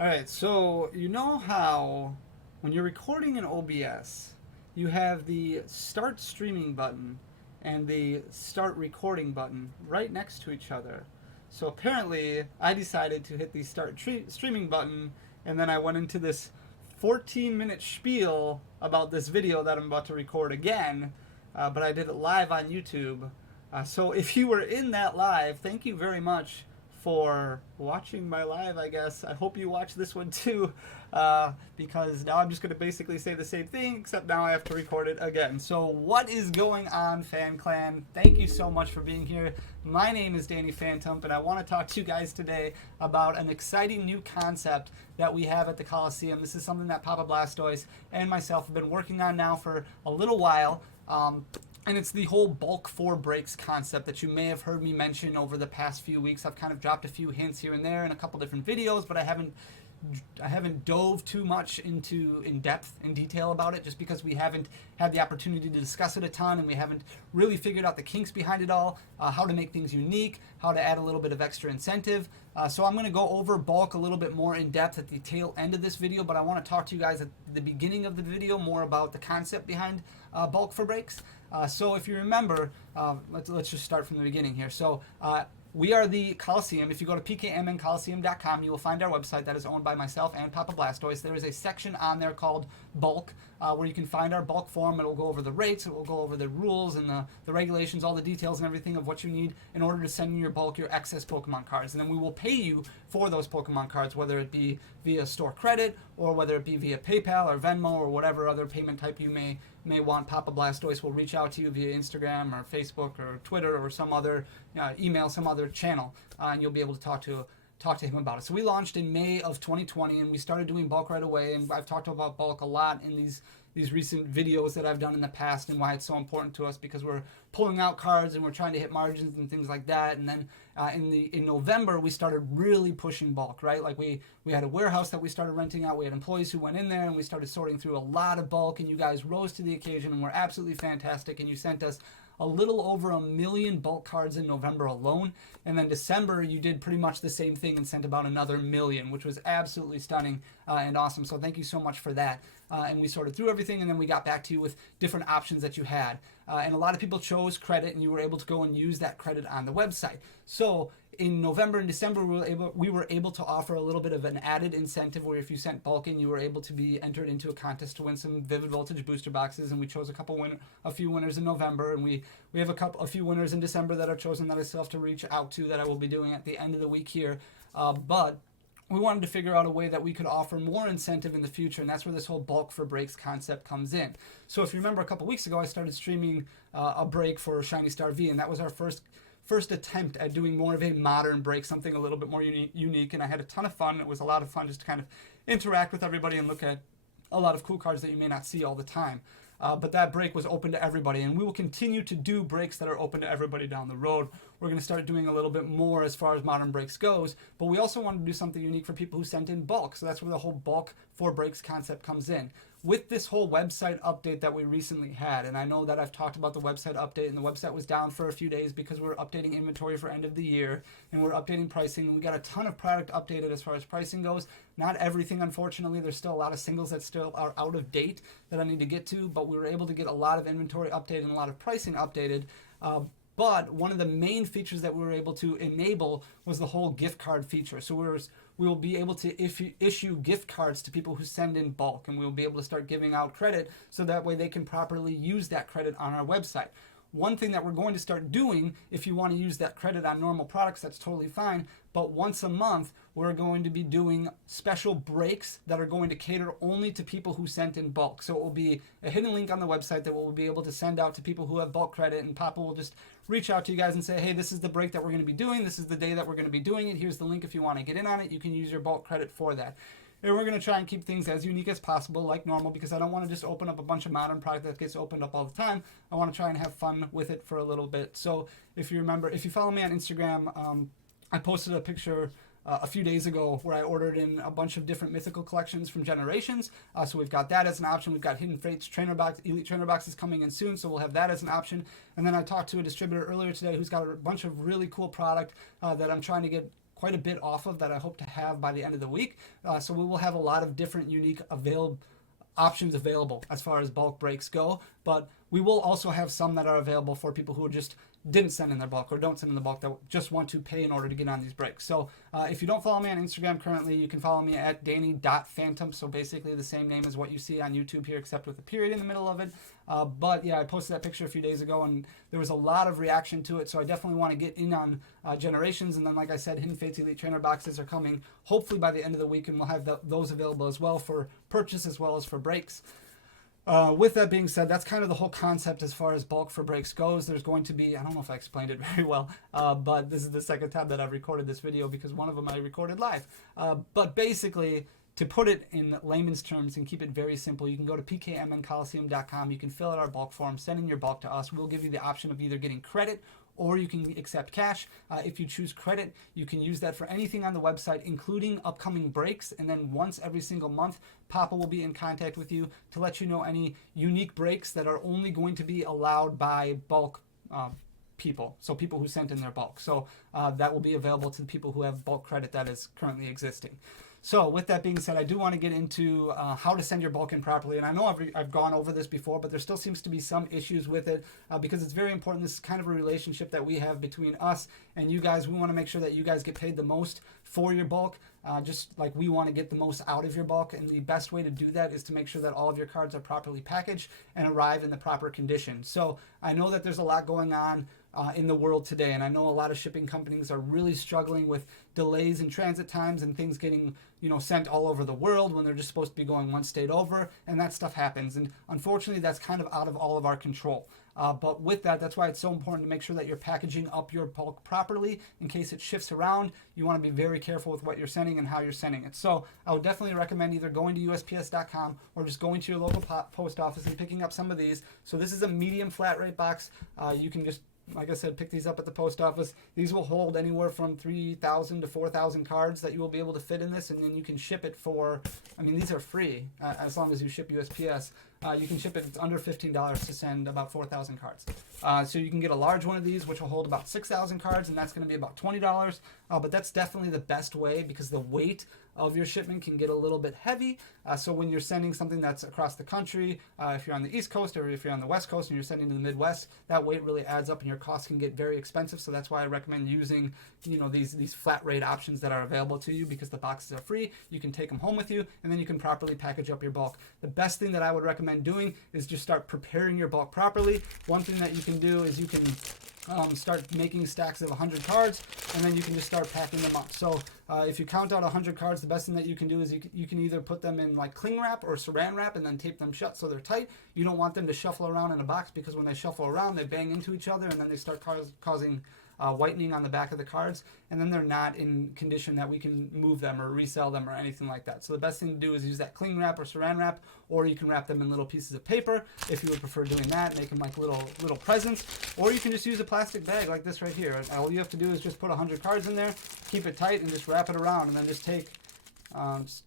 All right, so you know how when you're recording in OBS, you have the start streaming button and the start recording button right next to each other. So apparently, I decided to hit the streaming button, and then I went into this 14-minute spiel about this video that I'm about to record again, but I did it live on YouTube. So if you were in that live, thank you very much for watching my live, I guess. I hope you watch this one too, because now I'm just going to basically say the same thing, except now I have to record it again. So, what is going on, Fan Clan? Thank you so much for being here. My name is Danny Phantom, and I want to talk to you guys today about an exciting new concept that we have at the Coliseum. This is something that Papa Blastoise and myself have been working on now for a little while. And it's the whole bulk for breaks concept that you may have heard me mention over the past few weeks. I've kind of dropped a few hints here and there in a couple different videos, but I haven't dove too much in depth in detail about it, just because we haven't had the opportunity to discuss it a ton, and we haven't really figured out the kinks behind it all, how to make things unique, how to add a little bit of extra incentive. So I'm going to go over bulk a little bit more in depth at the tail end of this video, but I want to talk to you guys at the beginning of the video more about the concept behind bulk for breaks. So if you remember, let's just start from the beginning here. So we are the Coliseum. If you go to pkmncoliseum.com, you will find our website that is owned by myself and Papa Blastoise. There is a section on there called Bulk, where you can find our bulk form. It will go over the rates, it will go over the rules and the regulations, all the details and everything of what you need in order to send in your bulk, your excess Pokemon cards. And then we will pay you for those Pokemon cards, whether it be via store credit or whether it be via PayPal or Venmo or whatever other payment type you may want. Papa Blastoise will reach out to you via Instagram or Facebook or Twitter or some other email, some other channel, and you'll be able to talk to him about it. So we launched in May of 2020, and we started doing bulk right away. And I've talked about bulk a lot in these recent videos that I've done in the past, and why it's so important to us, because we're pulling out cards and we're trying to hit margins and things like that. And then in November we started really pushing bulk, right? Like we had a warehouse that we started renting out. We had employees who went in there, and we started sorting through a lot of bulk, and you guys rose to the occasion and were absolutely fantastic, and you sent us a little over 1 million bulk cards in November alone. And then December, you did pretty much the same thing and sent about another 1 million, which was absolutely stunning and awesome. So thank you so much for that. And we sorted through everything, and then we got back to you with different options that you had. And a lot of people chose credit, and you were able to go and use that credit on the website. So in November and December, we were able to offer a little bit of an added incentive, where if you sent bulk in, you were able to be entered into a contest to win some Vivid Voltage booster boxes. And we chose a few winners in November, and we have a few winners in December that are chosen that I still have to reach out to, that I will be doing at the end of the week here. But we wanted to figure out a way that we could offer more incentive in the future, and that's where this whole bulk for breaks concept comes in. So if you remember, a couple weeks ago, I started streaming a break for Shiny Star V, and that was our first attempt at doing more of a modern break, something a little bit more unique, and I had a ton of fun. It was a lot of fun just to kind of interact with everybody and look at a lot of cool cards that you may not see all the time. But that break was open to everybody, and we will continue to do breaks that are open to everybody down the road. We're going to start doing a little bit more as far as modern breaks goes, but we also wanted to do something unique for people who sent in bulk, so that's where the whole bulk for breaks concept comes in. With this whole website update that we recently had, and I know that I've talked about the website update, and the website was down for a few days because we're updating inventory for end of the year, and we're updating pricing, and we got a ton of product updated as far as pricing goes. Not everything, unfortunately. There's still a lot of singles that still are out of date that I need to get to, but we were able to get a lot of inventory updated and a lot of pricing updated. But one of the main features that we were able to enable was the whole gift card feature. So we will be able to issue gift cards to people who send in bulk, and we will be able to start giving out credit, so that way they can properly use that credit on our website. One thing that we're going to start doing, if you want to use that credit on normal products, that's totally fine, but once a month we're going to be doing special breaks that are going to cater only to people who sent in bulk. So it will be a hidden link on the website that we'll be able to send out to people who have bulk credit, and Papa will just reach out to you guys and say, hey, this is the break that we're going to be doing, this is the day that we're going to be doing it, here's the link if you want to get in on it, you can use your bulk credit for that. And we're going to try and keep things as unique as possible, like normal, because I don't want to just open up a bunch of modern product that gets opened up all the time. I want to try and have fun with it for a little bit. So if you remember, if you follow me on Instagram, I posted a picture a few days ago where I ordered in a bunch of different mythical collections from Generations. So we've got that as an option. We've got Hidden Fates Elite Trainer Boxes coming in soon, so we'll have that as an option. And then I talked to a distributor earlier today who's got a bunch of really cool product that I'm trying to get quite a bit off of that I hope to have by the end of the week. So we will have a lot of different unique options available as far as bulk breaks go, but we will also have some that are available for people who just didn't send in their bulk or don't send in the bulk that just want to pay in order to get on these breaks. So if you don't follow me on Instagram currently, you can follow me at danny.phantom. So basically the same name as what you see on YouTube here, except with a period in the middle of it. But yeah, I posted that picture a few days ago and there was a lot of reaction to it. So I definitely want to get in on Generations. And then, like I said, Hidden Fates Elite Trainer boxes are coming hopefully by the end of the week, and we'll have those available as well for purchase as well as for breaks. With that being said, that's kind of the whole concept as far as bulk for breaks goes. There's going to be, I don't know if I explained it very well, but this is the second time that I've recorded this video because one of them I recorded live. But basically, to put it in layman's terms and keep it very simple, you can go to pkmncoliseum.com. You can fill out our bulk form, send in your bulk to us. We'll give you the option of either getting credit or you can accept cash. If you choose credit, you can use that for anything on the website, including upcoming breaks. And then once every single month, Papa will be in contact with you to let you know any unique breaks that are only going to be allowed by bulk people. So people who sent in their bulk. So that will be available to the people who have bulk credit that is currently existing. So with that being said, I do want to get into how to send your bulk in properly. And I know I've gone over this before, but there still seems to be some issues with it because it's very important. This is kind of a relationship that we have between us and you guys. We want to make sure that you guys get paid the most for your bulk, just like we want to get the most out of your bulk. And the best way to do that is to make sure that all of your cards are properly packaged and arrive in the proper condition. So I know that there's a lot going on in the world today, and I know a lot of shipping companies are really struggling with delays in transit times and things getting sent all over the world when they're just supposed to be going one state over, and that stuff happens, and unfortunately that's kind of out of all of our control. But with that, that's why it's so important to make sure that you're packaging up your bulk properly in case it shifts around. You want to be very careful with what you're sending and how you're sending it. So I would definitely recommend either going to USPS.com or just going to your local post office and picking up some of these. So this is a medium flat rate box. You can just, like I said, pick these up at the post office. These will hold anywhere from 3,000 to 4,000 cards that you will be able to fit in this, and then you can ship it for, these are free as long as you ship USPS. You can ship it, it's under $15 to send about 4,000 cards. So you can get a large one of these, which will hold about 6,000 cards, and that's going to be about $20. But that's definitely the best way because the weight of your shipment can get a little bit heavy. So when you're sending something that's across the country, if you're on the East Coast or if you're on the West Coast and you're sending to the Midwest, that weight really adds up and your costs can get very expensive. So that's why I recommend using these flat rate options that are available to you because the boxes are free. You can take them home with you and then you can properly package up your bulk. The best thing that I would recommend doing is just start preparing your bulk properly. One thing that you can do is you can start making stacks of 100 cards, and then you can just start packing them up. So if you count out 100 cards, the best thing that you can do is you can either put them in like cling wrap or saran wrap and then tape them shut so they're tight. You don't want them to shuffle around in a box because when they shuffle around, they bang into each other and then they start causing whitening on the back of the cards, and then they're not in condition that we can move them or resell them or anything like that. So the best thing to do is use that cling wrap or saran wrap, or you can wrap them in little pieces of paper if you would prefer doing that, make them like little presents, or you can just use a plastic bag like this right here. All you have to do is just put 100 cards in there, keep it tight, and just wrap it around, and then just take,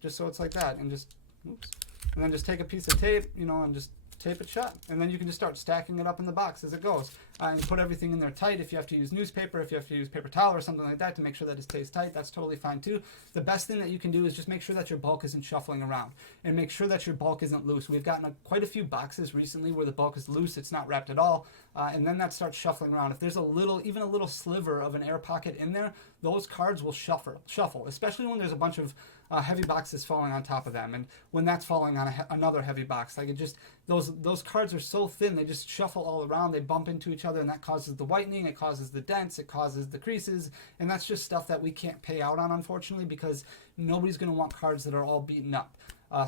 just so it's like that, and just, and then just take a piece of tape, and just tape it shut, and then you can just start stacking it up in the box as it goes, and put everything in there tight. If you have to use newspaper, if you have to use paper towel or something like that to make sure that it stays tight, that's totally fine too. The best thing that you can do is just make sure that your bulk isn't shuffling around and make sure that your bulk isn't loose. We've gotten quite a few boxes recently where the bulk is loose, it's not wrapped at all, and then that starts shuffling around. If there's even a little sliver of an air pocket in there, those cards will shuffle, especially when there's a bunch of heavy boxes falling on top of them, and when that's falling on another heavy box, like it just, those cards are so thin, they just shuffle all around, they bump into each other, and that causes the whitening, it causes the dents, it causes the creases, and that's just stuff that we can't pay out on, unfortunately, because nobody's going to want cards that are all beaten up.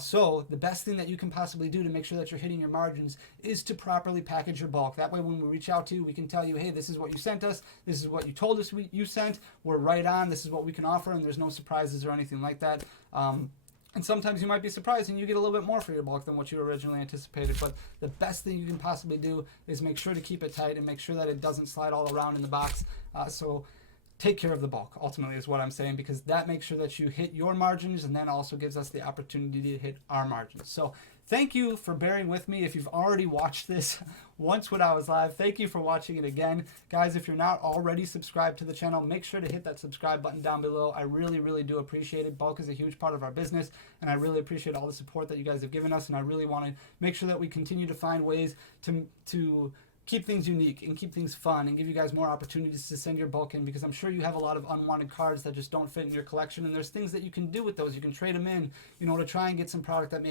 So the best thing that you can possibly do to make sure that you're hitting your margins is to properly package your bulk. That way when we reach out to you, we can tell you, hey, this is what you sent us, this is what you told us you sent, we're right on, this is what we can offer, and there's no surprises or anything like that. And sometimes you might be surprised and you get a little bit more for your bulk than what you originally anticipated. But the best thing you can possibly do is make sure to keep it tight and make sure that it doesn't slide all around in the box. So take care of the bulk, ultimately, is what I'm saying, because that makes sure that you hit your margins and then also gives us the opportunity to hit our margins. So thank you for bearing with me. If you've already watched this once when I was live, thank you for watching it again. Guys, if you're not already subscribed to the channel, make sure to hit that subscribe button down below. I really, really do appreciate it. Bulk is a huge part of our business, and I really appreciate all the support that you guys have given us, and I really want to make sure that we continue to find ways to keep things unique and keep things fun and give you guys more opportunities to send your bulk in, because I'm sure you have a lot of unwanted cards that just don't fit in your collection, and there's things that you can do with those. You can trade them in, to try and get some product that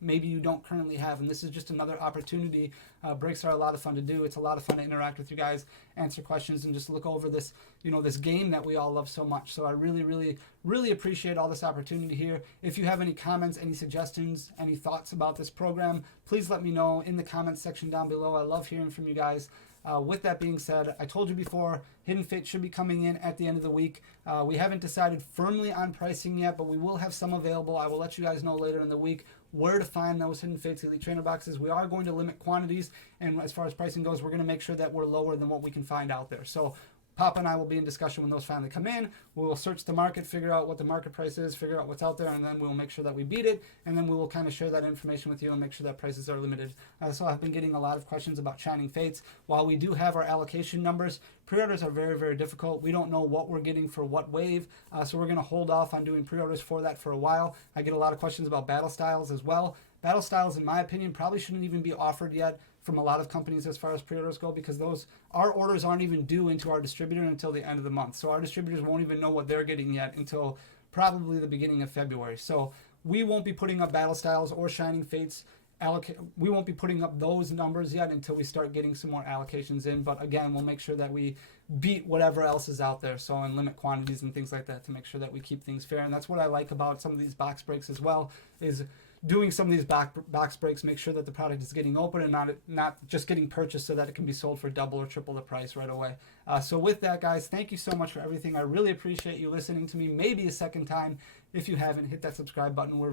maybe you don't currently have, and this is just another opportunity. Breaks are a lot of fun to do. It's a lot of fun to interact with you guys, answer questions, and just look over this this game that we all love so much. So I really, really, really appreciate all this opportunity here. If you have any comments, any suggestions, any thoughts about this program, please let me know in the comments section down below. I love hearing from you guys. With that being said, I told you before, Hidden Fates should be coming in at the end of the week. We haven't decided firmly on pricing yet, but we will have some available. I will let you guys know later in the week where to find those Hidden Fates Elite Trainer boxes. We are going to limit quantities, and as far as pricing goes, we're going to make sure that we're lower than what we can find out there. So Papa and I will be in discussion when those finally come in. We will search the market, figure out what the market price is, figure out what's out there, and then we'll make sure that we beat it, and then we will kind of share that information with you and make sure that prices are limited. So I've been getting a lot of questions about Shining Fates. While we do have our allocation numbers, pre-orders are very, very difficult. We don't know what we're getting for what wave, so we're going to hold off on doing pre-orders for that for a while. I get a lot of questions about battle styles as well. Battle styles, in my opinion, probably shouldn't even be offered yet from a lot of companies as far as pre-orders go, because our orders aren't even due into our distributor until the end of the month. So our distributors won't even know what they're getting yet until probably the beginning of February. So we won't be putting up battle styles or Shining Fates. We won't be putting up those numbers yet until we start getting some more allocations in. But again, we'll make sure that we beat whatever else is out there. So and limit quantities and things like that to make sure that we keep things fair. And that's what I like about some of these box breaks as well, is doing some of these box breaks, make sure that the product is getting open and not just getting purchased so that it can be sold for double or triple the price right away. So with that, guys, thank you so much for everything. I really appreciate you listening to me maybe a second time. If you haven't, hit that subscribe button. We're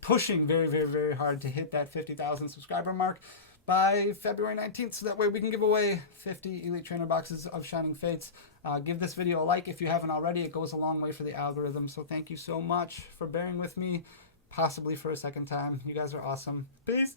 pushing very, very, very hard to hit that 50,000 subscriber mark by February 19th, so that way we can give away 50 Elite Trainer boxes of Shining Fates. Give this video a like if you haven't already. It goes a long way for the algorithm. So thank you so much for bearing with me, possibly for a second time. You guys are awesome. Peace.